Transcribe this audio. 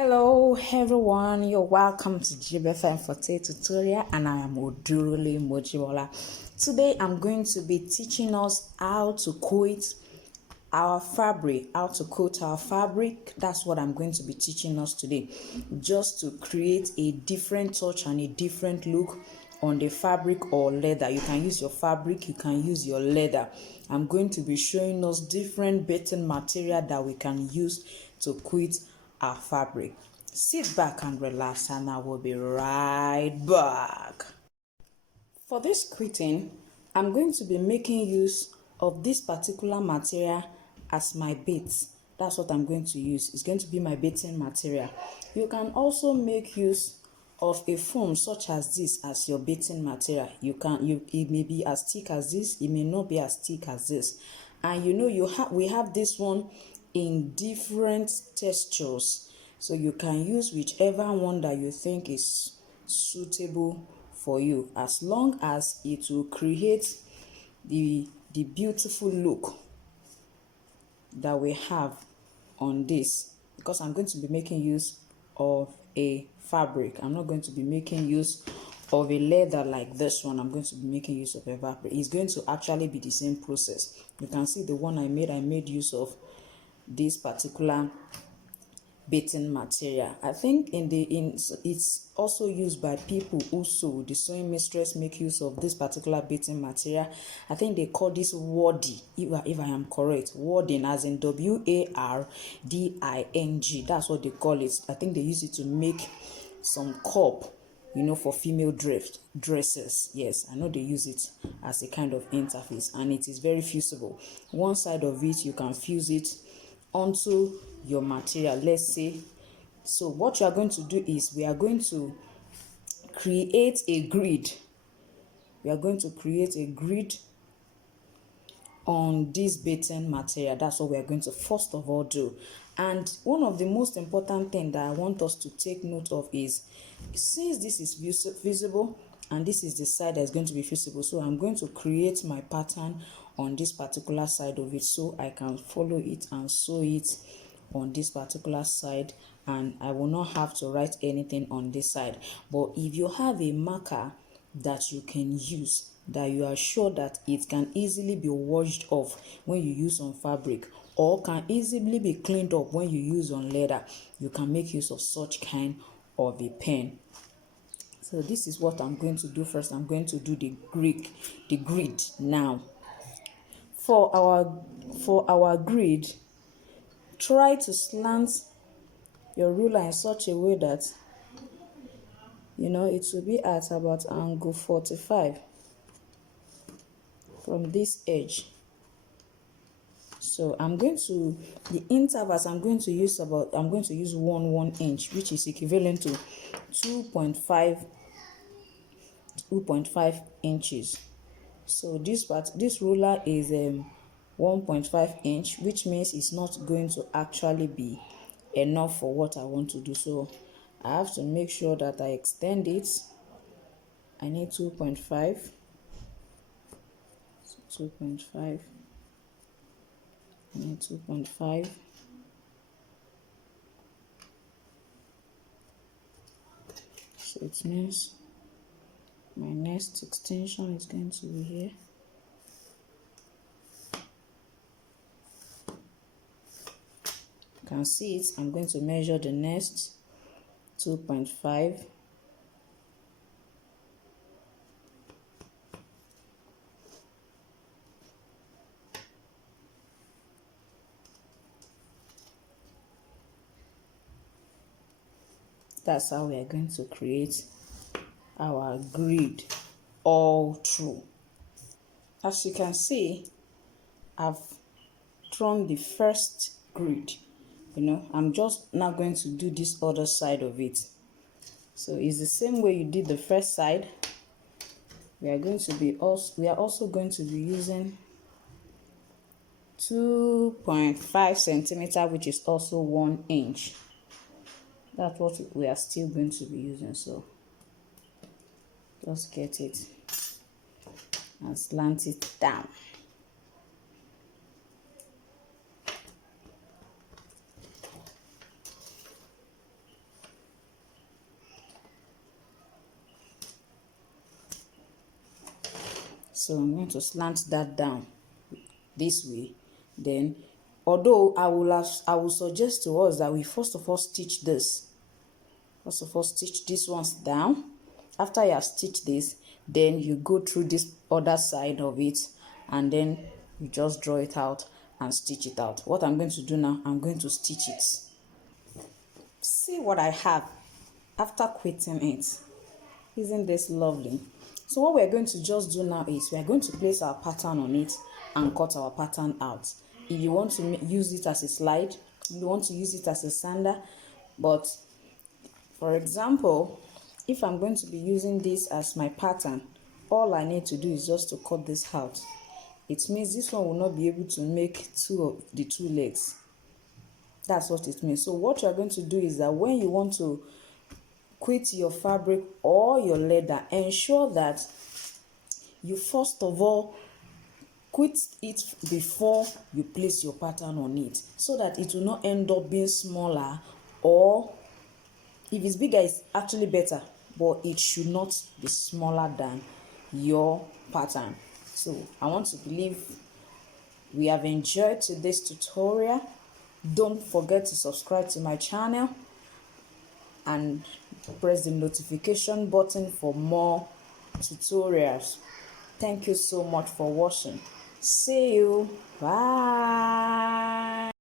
Hello everyone, you're welcome to Jibbyfem Forte tutorial, and I am Oduruli Mojibola. Today I'm going to be teaching us how to quote our fabric, That's what I'm going to be teaching us today, just to create a different touch and a different look on the fabric or leather. You can use your fabric, you can use your leather. I'm going to be showing us different batten material that we can use to quote our fabric. Sit back and relax, and I will be right back. For this quilting, I'm going to be making use of this particular material as my bait. That's what I'm going to use. It's going to be my baiting material. You can also make use of a foam such as this as your baiting material. It may be as thick as this, it may not be as thick as this. And we have this one in different textures, so you can use whichever one that you think is suitable for you, as long as it will create the beautiful look that we have on this. Because I'm going to be making use of a fabric, I'm not going to be making use of a leather like this one. I'm going to be making use of a fabric. It's going to actually be the same process. You can see the one I made use of this particular baiting material. I think it's also used by people who sew. The sewing mistress make use of this particular baiting material. I think they call this wegde, if I am correct. Warding, as in warding. That's what they call it. I think they use it to make some cup, for female dresses. Yes, I know they use it as a kind of interface, and it is very fusible. One side of it, you can fuse it onto your material, let's say. So what you are going to do is we are going to create a grid. We are going to create a grid on this baiting material. That's what we are going to first of all do. And one of the most important thing that I want us to take note of is, since this is visible and this is the side that is going to be visible, so I'm going to create my pattern on this particular side of it, so I can follow it and sew it on this particular side, and I will not have to write anything on this side. But if you have a marker that you can use, that you are sure that it can easily be washed off when you use on fabric, or can easily be cleaned up when you use on leather, you can make use of such kind of a pen. So this is what I'm going to do first. I'm going to do the grid now. For our grid, try to slant your ruler in such a way that it will be at about angle 45 from this edge. So the intervals I'm going to use 1 inch, which is equivalent to 2.5 inches. So this ruler is 1.5 inch, which means it's not going to actually be enough for what I want to do. So I have to make sure that I extend it. I need 2.5. So 2.5. I need 2.5. So it means my next extension is going to be here. You can see it. I'm going to measure the next 2.5. That's how we are going to create our grid all through. As you can see, I've drawn the first grid. I'm just now going to do this other side of it. So it's the same way you did the first side. We are also going to be using 2.5 centimeter, which is also 1 inch. That's what we are still going to be using. So just get it and slant it down. So I'm going to slant that down this way. Then, although I will suggest to us that we first of all stitch this. First of all, stitch these ones down. After you have stitched this, then you go through this other side of it, and then you just draw it out and stitch it out. What I'm going to do now, I'm going to stitch it. See what I have after quitting it. Isn't this lovely? So what we're going to just do now is we are going to place our pattern on it and cut our pattern out. If you want to use it as a slide, you want to use it as a sandal, but for example, if I'm going to be using this as my pattern, all I need to do is just to cut this out. It means this one will not be able to make two of the two legs. That's what it means. So what you're going to do is that when you want to quit your fabric or your leather, ensure that you first of all quit it before you place your pattern on it, so that it will not end up being smaller, or if it's bigger, it's actually better, but it should not be smaller than your pattern. So I want to believe we have enjoyed today's tutorial. Don't forget to subscribe to my channel and press the notification button for more tutorials. Thank you so much for watching. See you. Bye.